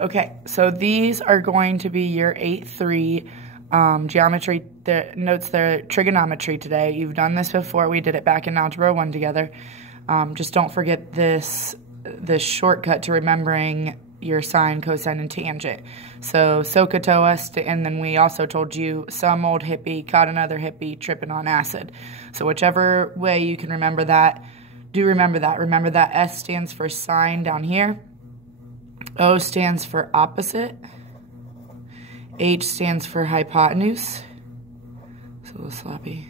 Okay, so these are going to be your 8-3 geometry, the notes the trigonometry today. You've done this before. We did it back in Algebra 1 together. Just don't forget this shortcut to remembering your sine, cosine, and tangent. So SOHCAHTOA, and then we also told you some old hippie caught another hippie tripping on acid. So whichever way you can remember that, do remember that. Remember that S stands for sine down here. O stands for opposite. H stands for hypotenuse. It's a little sloppy.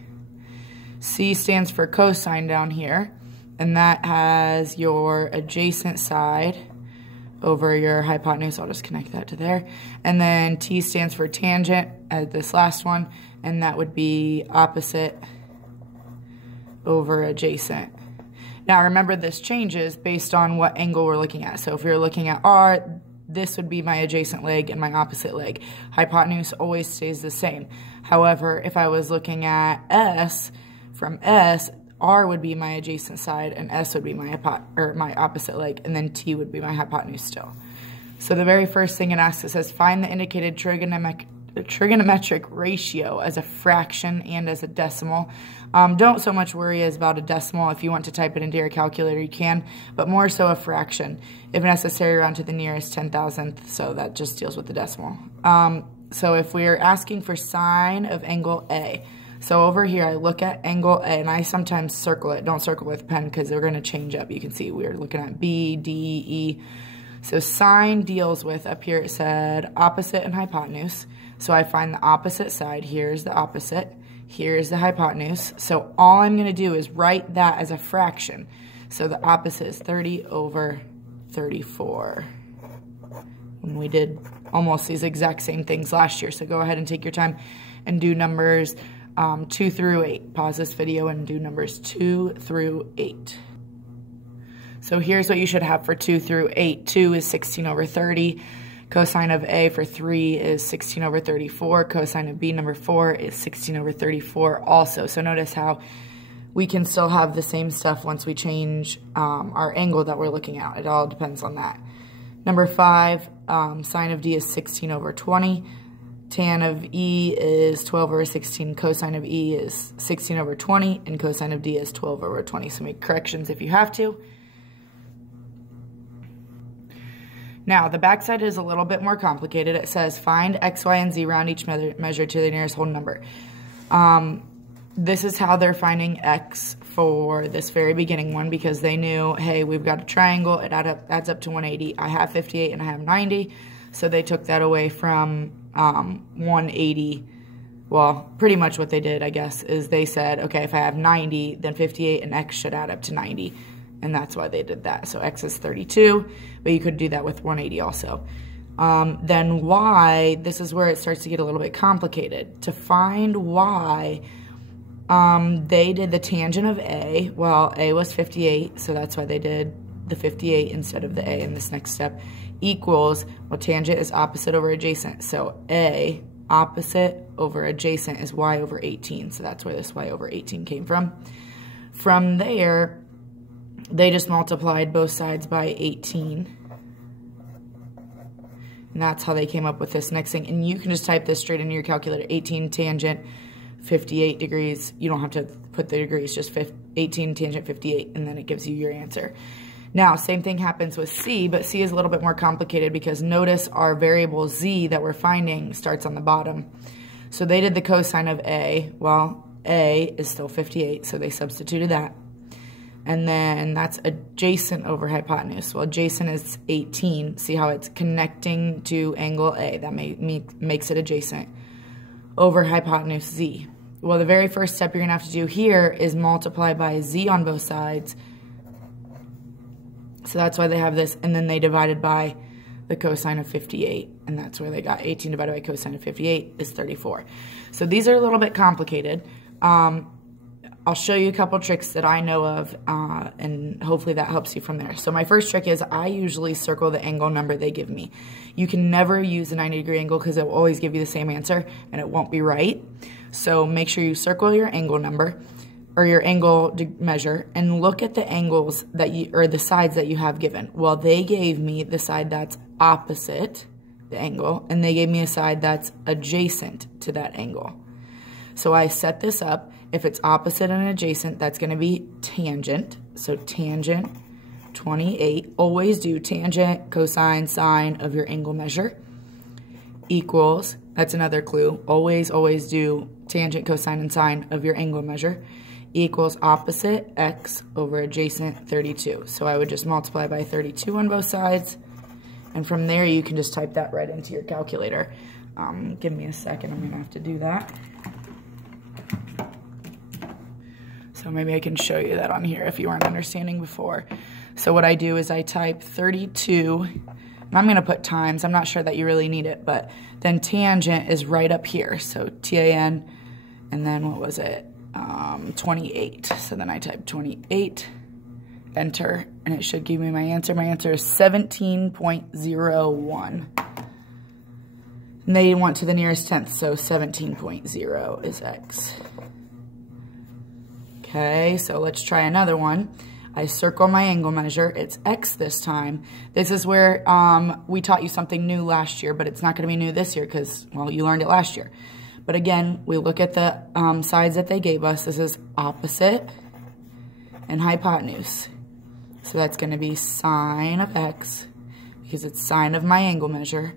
C stands for cosine down here. And that has your adjacent side over your hypotenuse. I'll just connect that to there. And then T stands for tangent, this last one. And that would be opposite over adjacent. Now remember, this changes based on what angle we're looking at. So if you're looking at R, this would be my adjacent leg and my opposite leg. Hypotenuse always stays the same. However, if I was looking at S, from S, R would be my adjacent side and S would be my opposite leg, and then T would be my hypotenuse still. So the very first thing it asks, it says find the indicated trigonometric ratio as a fraction and as a decimal. Don't so much worry about a decimal. If you want to type it into your calculator, you can, but more so a fraction. If necessary, round to the nearest 10,000th, so that just deals with the decimal. So if we're asking for sine of angle A, so over here I look at angle A, and I sometimes circle it. Don't circle with a pen because they're going to change up. You can see we're looking at B, D, E. So sine deals with, up here it said opposite and hypotenuse. So I find the opposite side. Here's the opposite. Here's the hypotenuse. So all I'm going to do is write that as a fraction. So the opposite is 30 over 34. And we did almost these exact same things last year. So go ahead and take your time and do numbers 2 through 8. Pause this video and do numbers 2 through 8. So here's what you should have for 2 through 8. 2 is 16 over 30. Cosine of A for 3 is 16 over 34. Cosine of B, number 4, is 16 over 34 also. So notice how we can still have the same stuff once we change our angle that we're looking at. It all depends on that. Number 5, sine of D is 16 over 20. Tan of E is 12 over 16. Cosine of E is 16 over 20. And cosine of D is 12 over 20. So make corrections if you have to. Now, the backside is a little bit more complicated. It says, find x, y, and z, round each measure to the nearest whole number. This is how they're finding x for this very beginning one, because they knew, hey, we've got a triangle. It adds up to 180. I have 58 and I have 90. So they took that away from 180. Well, pretty much what they did, I guess, is they said, okay, if I have 90, then 58 and x should add up to 90. And that's why they did that. So x is 32, but you could do that with 180 also. Then y, this is where it starts to get a little bit complicated. To find y, they did the tangent of A. Well, A was 58, so that's why they did the 58 instead of the A in this next step. Equals, well, tangent is opposite over adjacent. So A, opposite over adjacent, is y over 18. So that's where this y over 18 came from. From there, they just multiplied both sides by 18. And that's how they came up with this next thing. And you can just type this straight into your calculator. 18 tangent, 58 degrees. You don't have to put the degrees, just 18 tangent 58, and then it gives you your answer. Now, same thing happens with C, but C is a little bit more complicated because notice our variable Z that we're finding starts on the bottom. So they did the cosine of A. Well, A is still 58, so they substituted that. And then that's adjacent over hypotenuse. Well, adjacent is 18. See how it's connecting to angle A. That makes it adjacent. Over hypotenuse Z. Well, the very first step you're going to have to do here is multiply by Z on both sides. So that's why they have this. And then they divided by the cosine of 58. And that's where they got 18 divided by cosine of 58 is 34. So these are a little bit complicated. I'll show you a couple tricks that I know of, and hopefully that helps you from there. So my first trick is I usually circle the angle number they give me. You can never use a 90-degree angle because it will always give you the same answer, and it won't be right. So make sure you circle your angle number, or your angle measure, and look at the angles that you, or the sides that you have given. Well, they gave me the side that's opposite the angle, and they gave me a side that's adjacent to that angle. So I set this up. If it's opposite and adjacent, that's going to be tangent. So tangent 28. Always do tangent, cosine, sine of your angle measure equals, that's another clue, always do tangent, cosine, and sine of your angle measure equals opposite x over adjacent 32. So I would just multiply by 32 on both sides, and from there you can just type that right into your calculator. Give me a second, I'm gonna have to do that. So maybe I can show you that on here if you weren't understanding before. So what I do is I type 32, and I'm gonna put times, I'm not sure that you really need it, but then tangent is right up here. So TAN, and then what was it? 28. So then I type 28, enter, and it should give me my answer. My answer is 17.01. And they want to the nearest tenth, so 17.0 is x. Okay, so let's try another one. I circle my angle measure. It's x this time. This is where we taught you something new last year, but it's not going to be new this year because, well, you learned it last year. But again, we look at the sides that they gave us. This is opposite and hypotenuse. So that's going to be sine of x, because it's sine of my angle measure,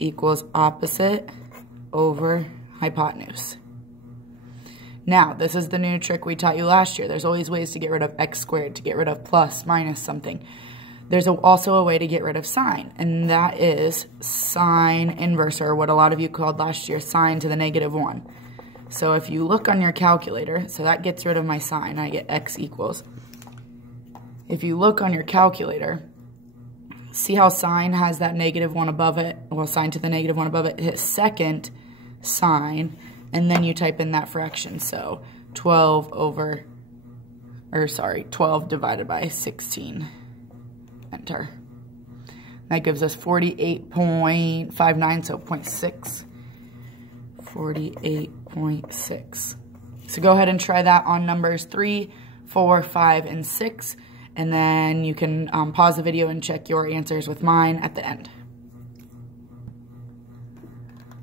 equals opposite over hypotenuse. Now, this is the new trick we taught you last year. There's always ways to get rid of x squared, to get rid of plus, minus something. There's also a way to get rid of sine, and that is sine inverse, or what a lot of you called last year, sine to the -1. So if you look on your calculator, so that gets rid of my sine, I get x equals. If you look on your calculator, see how sine has that -1 above it? Well, sine to the -1 above it, hit second sine, and then you type in that fraction. So 12 divided by 16. Enter. That gives us 48.59, so 0.6. 48.6. So go ahead and try that on numbers 3, 4, 5, and 6, and then you can pause the video and check your answers with mine at the end.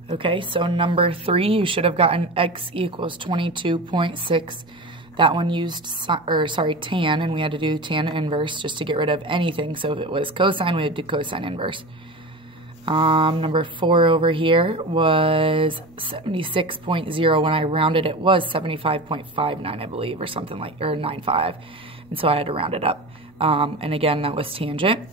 Okay, so number 3, you should have gotten x equals 22.6. That one used, tan, and we had to do tan inverse just to get rid of anything. So if it was cosine, we had to do cosine inverse. Number 4 over here was 76.0. When I rounded, it was 75.59, I believe, or something like, or 95. And so I had to round it up. And again, that was tangent.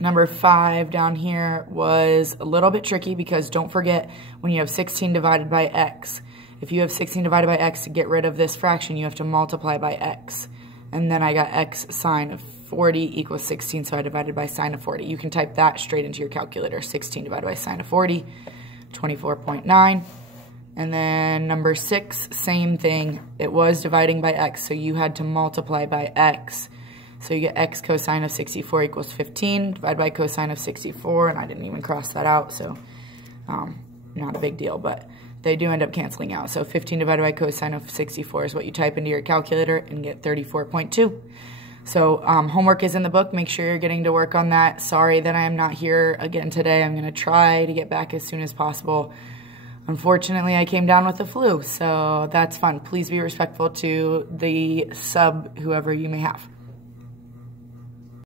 Number 5 down here was a little bit tricky because don't forget when you have 16 divided by x. If you have 16 divided by x, to get rid of this fraction, you have to multiply by x. And then I got x sine of 40 equals 16, so I divided by sine of 40. You can type that straight into your calculator. 16 divided by sine of 40, 24.9. And then number 6, same thing. It was dividing by x, so you had to multiply by x. So you get x cosine of 64 equals 15, divided by cosine of 64, and I didn't even cross that out, so not a big deal, but they do end up canceling out. So 15 divided by cosine of 64 is what you type into your calculator and get 34.2. So homework is in the book. Make sure you're getting to work on that. Sorry that I am not here again today. I'm going to try to get back as soon as possible. Unfortunately, I came down with the flu, so that's fun. Please be respectful to the whoever you may have.